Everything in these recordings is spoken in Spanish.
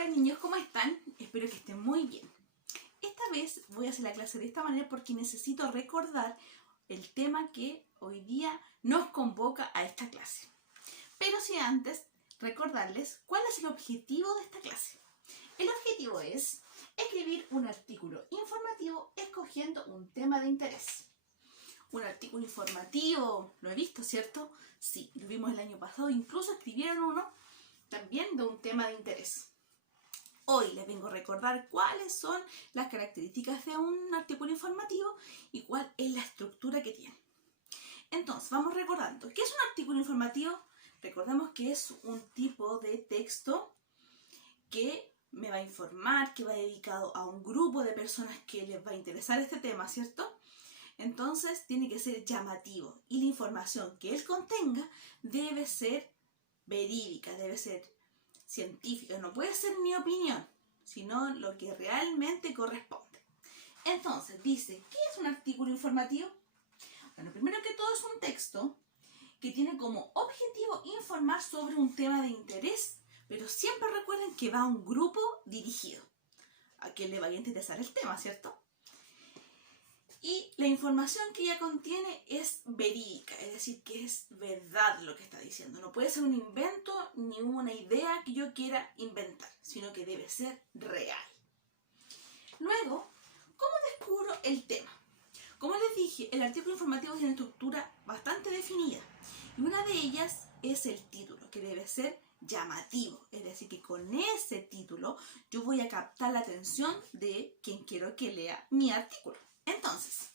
Hola niños, ¿cómo están? Espero que estén muy bien. Esta vez voy a hacer la clase de esta manera porque necesito recordar el tema que hoy día nos convoca a esta clase. Pero si antes, recordarles cuál es el objetivo de esta clase. El objetivo es escribir un artículo informativo escogiendo un tema de interés. Un artículo informativo, lo he visto, ¿cierto? Sí, lo vimos el año pasado, incluso escribieron uno también de un tema de interés. Hoy les vengo a recordar cuáles son las características de un artículo informativo y cuál es la estructura que tiene. Entonces, vamos recordando. ¿Qué es un artículo informativo? Recordemos que es un tipo de texto que me va a informar, que va dedicado a un grupo de personas que les va a interesar este tema, ¿cierto? Entonces, tiene que ser llamativo y la información que él contenga debe ser verídica, debe ser científica, no puede ser mi opinión, sino lo que realmente corresponde. Entonces, dice, ¿qué es un artículo informativo? Bueno, primero que todo es un texto que tiene como objetivo informar sobre un tema de interés, pero siempre recuerden que va a un grupo dirigido, a quien le vaya a interesar el tema, ¿cierto? Y la información que ella contiene es verídica, es decir, que es verdad lo que está diciendo. No puede ser un invento ni una idea que yo quiera inventar, sino que debe ser real. Luego, ¿cómo descubro el tema? Como les dije, el artículo informativo tiene una estructura bastante definida. Y una de ellas es el título, que debe ser llamativo. Es decir, que con ese título yo voy a captar la atención de quien quiero que lea mi artículo. Entonces,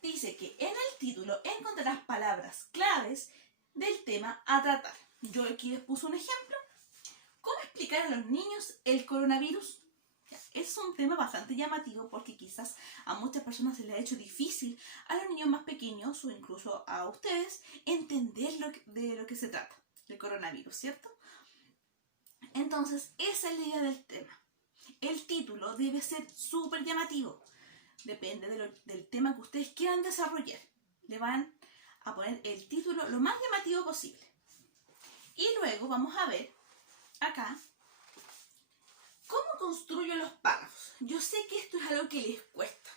dice que en el título encontrarás palabras claves del tema a tratar. Yo aquí les puse un ejemplo. ¿Cómo explicar a los niños el coronavirus? Es un tema bastante llamativo porque quizás a muchas personas se les ha hecho difícil, a los niños más pequeños o incluso a ustedes, entender de lo que se trata, el coronavirus, ¿cierto? Entonces, esa es la idea del tema. El título debe ser súper llamativo. Depende del tema que ustedes quieran desarrollar. Le van a poner el título lo más llamativo posible. Y luego vamos a ver acá cómo construyo los párrafos. Yo sé que esto es algo que les cuesta.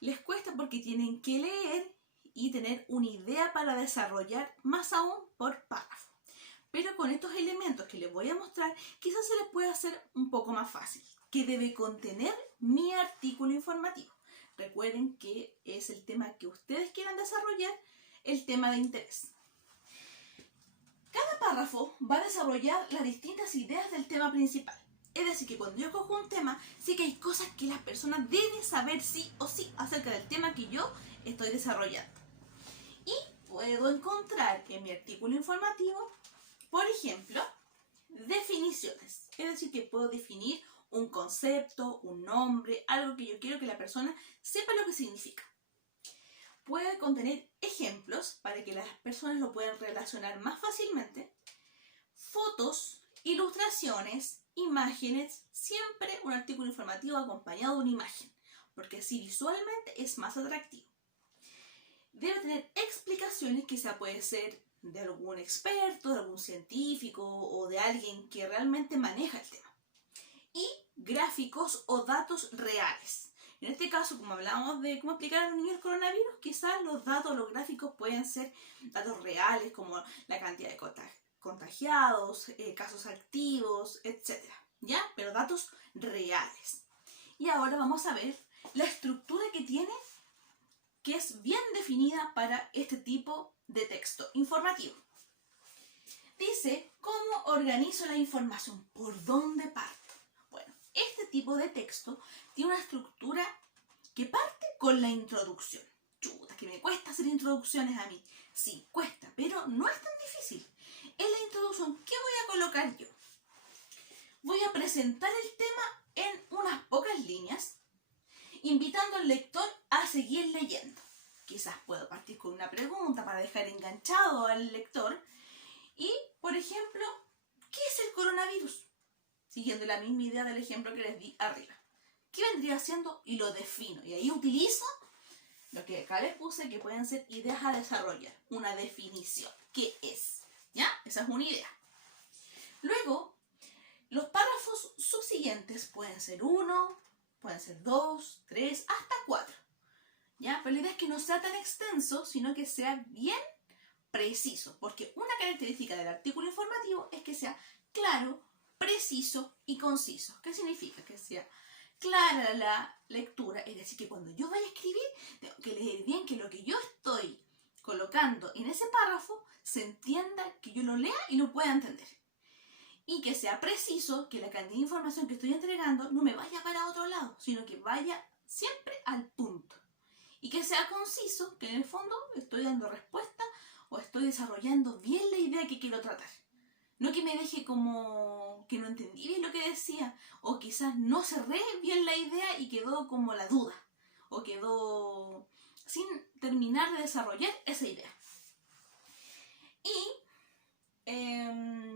Les cuesta porque tienen que leer y tener una idea para desarrollar más aún por párrafo. Pero con estos elementos que les voy a mostrar, quizás se les pueda hacer un poco más fácil. ¿Qué debe contener mi artículo informativo? Recuerden que es el tema que ustedes quieran desarrollar, el tema de interés. Cada párrafo va a desarrollar las distintas ideas del tema principal. Es decir, que cuando yo cojo un tema, sé que hay cosas que las personas deben saber sí o sí acerca del tema que yo estoy desarrollando. Y puedo encontrar en mi artículo informativo, por ejemplo, definiciones. Es decir, que puedo definir un concepto, un nombre, algo que yo quiero que la persona sepa lo que significa. Puede contener ejemplos para que las personas lo puedan relacionar más fácilmente, fotos, ilustraciones, imágenes, siempre un artículo informativo acompañado de una imagen, porque así visualmente es más atractivo. Debe tener explicaciones, quizá puede ser de algún experto, de algún científico o de alguien que realmente maneja el tema. Y gráficos o datos reales. En este caso, como hablamos de cómo explicar a los niños el coronavirus, quizás los datos, los gráficos pueden ser datos reales como la cantidad de contagiados, casos activos, etc. ¿Ya? Pero datos reales. Y ahora vamos a ver la estructura que tiene, que es bien definida para este tipo de texto informativo. Dice, ¿cómo organizo la información? ¿Por dónde parto? Bueno, este tipo de texto tiene una estructura que parte con la introducción. Chuta, que me cuesta hacer introducciones a mí. Sí, cuesta, pero no es tan difícil. En la introducción, ¿qué voy a colocar yo? Voy a presentar el tema en unas pocas líneas, invitando al lector a seguir leyendo. Quizás puedo partir con una pregunta para dejar enganchado al lector. Y, por ejemplo, ¿qué es el coronavirus? Siguiendo la misma idea del ejemplo que les di arriba. ¿Qué vendría siendo? Y lo defino. Y ahí utilizo lo que acá les puse, que pueden ser ideas a desarrollar. Una definición. ¿Qué es? ¿Ya? Esa es una idea. Luego, Los párrafos subsiguientes pueden ser 1, pueden ser 2, 3, hasta 4. ¿Ya? Pero la idea es que no sea tan extenso, sino que sea bien preciso, porque una característica del artículo informativo es que sea claro, preciso y conciso. ¿Qué significa? Que sea clara la lectura, es decir, que cuando yo vaya a escribir, tengo que leer bien que lo que yo estoy colocando en ese párrafo se entienda, que yo lo lea y lo pueda entender. Y que sea preciso, que la cantidad de información que estoy entregando no me vaya para otro lado, sino que vaya siempre al punto. Y que sea conciso, que en el fondo estoy dando respuesta o estoy desarrollando bien la idea que quiero tratar. No que me deje como que no entendí bien lo que decía, o quizás no cerré bien la idea y quedó como la duda, o quedó sin terminar de desarrollar esa idea. Y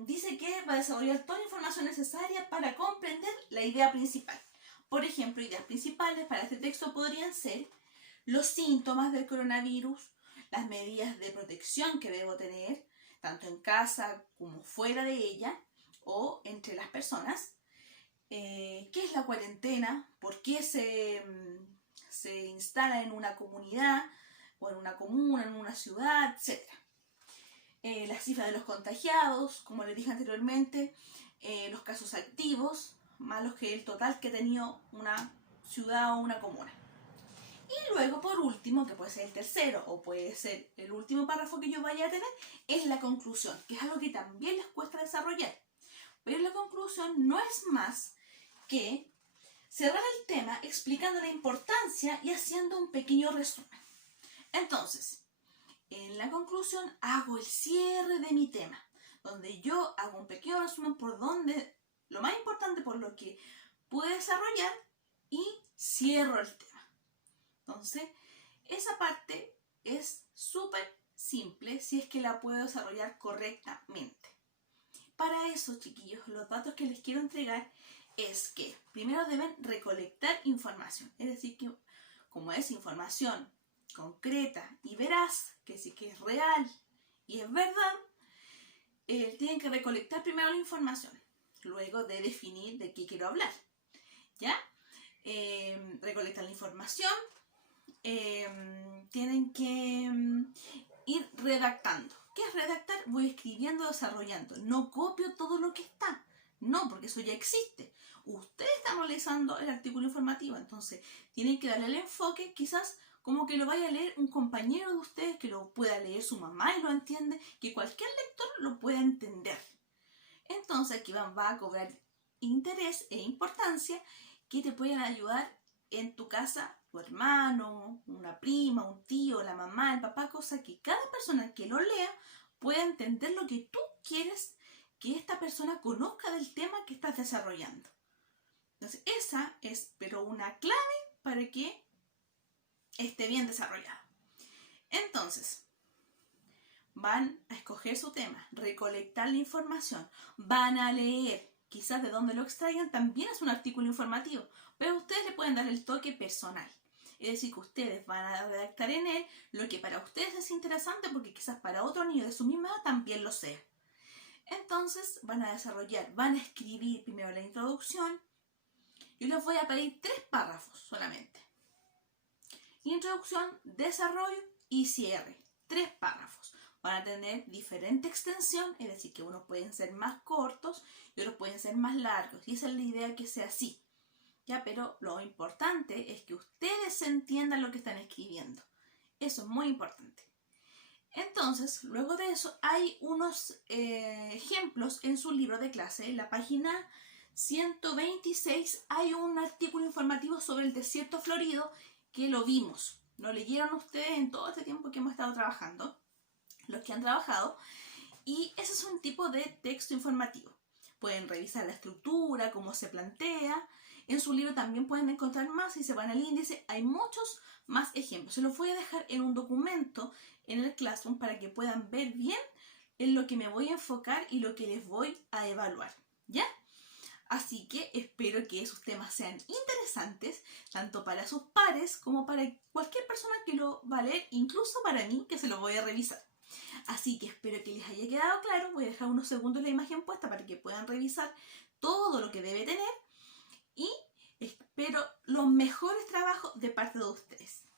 dice que va a desarrollar toda la información necesaria para comprender la idea principal. Por ejemplo, ideas principales para este texto podrían ser los síntomas del coronavirus, las medidas de protección que debo tener, tanto en casa como fuera de ella o entre las personas. ¿Qué es la cuarentena? ¿Por qué se instala en una comunidad o en una comuna, en una ciudad, etcétera? Las cifras de los contagiados, como les dije anteriormente, los casos activos, más los que el total que ha tenido una ciudad o una comuna. Y luego, por último, que puede ser el tercero o puede ser el último párrafo que yo vaya a tener, es la conclusión, que es algo que también les cuesta desarrollar. Pero la conclusión no es más que cerrar el tema explicando la importancia y haciendo un pequeño resumen. Entonces, en la conclusión hago el cierre de mi tema, donde yo hago un pequeño resumen por donde, lo más importante por lo que pude desarrollar, y cierro el tema. Entonces, esa parte es súper simple si es que la puedo desarrollar correctamente. Para eso, chiquillos, los datos que les quiero entregar es que primero deben recolectar información, es decir, que como es información concreta y veraz, que sí que es real y es verdad, tienen que recolectar primero la información, luego de definir de qué quiero hablar, ¿ya? Recolectar la información, tienen que ir redactando. ¿Qué es redactar? Voy escribiendo, desarrollando. No copio todo lo que está. No, porque eso ya existe. Ustedes están realizando el artículo informativo, entonces tienen que darle el enfoque, quizás como que lo vaya a leer un compañero de ustedes, que lo pueda leer su mamá y lo entiende, que cualquier lector lo pueda entender. Entonces aquí va a cobrar interés e importancia que te pueden ayudar en tu casa, tu hermano, una prima, un tío, la mamá, el papá, cosa que cada persona que lo lea pueda entender lo que tú quieres que esta persona conozca del tema que estás desarrollando. Entonces esa es, pero una clave para que esté bien desarrollado. Entonces, van a escoger su tema, recolectar la información, van a leer, quizás de donde lo extraigan también es un artículo informativo, pero ustedes le pueden dar el toque personal. Es decir, que ustedes van a redactar en él lo que para ustedes es interesante, porque quizás para otro niño de su misma edad también lo sea. Entonces van a desarrollar, van a escribir primero la introducción. Yo les voy a pedir 3 párrafos solamente. Introducción, desarrollo y cierre. 3 párrafos. Van a tener diferente extensión, es decir, que unos pueden ser más cortos y otros pueden ser más largos. Y esa es la idea, que sea así. ¿Ya? Pero lo importante es que ustedes entiendan lo que están escribiendo. Eso es muy importante. Entonces, luego de eso, hay unos ejemplos en su libro de clase. En la página 126 hay un artículo informativo sobre el desierto florido que lo vimos. Lo leyeron ustedes en todo este tiempo que hemos estado trabajando, los que han trabajado, y ese es un tipo de texto informativo. Pueden revisar la estructura, cómo se plantea. En su libro también pueden encontrar más, si se van al índice, hay muchos más ejemplos. Se los voy a dejar en un documento en el Classroom para que puedan ver bien en lo que me voy a enfocar y lo que les voy a evaluar, ¿ya? Así que espero que esos temas sean interesantes, tanto para sus pares como para cualquier persona que lo va a leer, incluso para mí, que se lo voy a revisar. Así que espero que les haya quedado claro. Voy a dejar unos segundos la imagen puesta para que puedan revisar todo lo que debe tener y espero los mejores trabajos de parte de ustedes.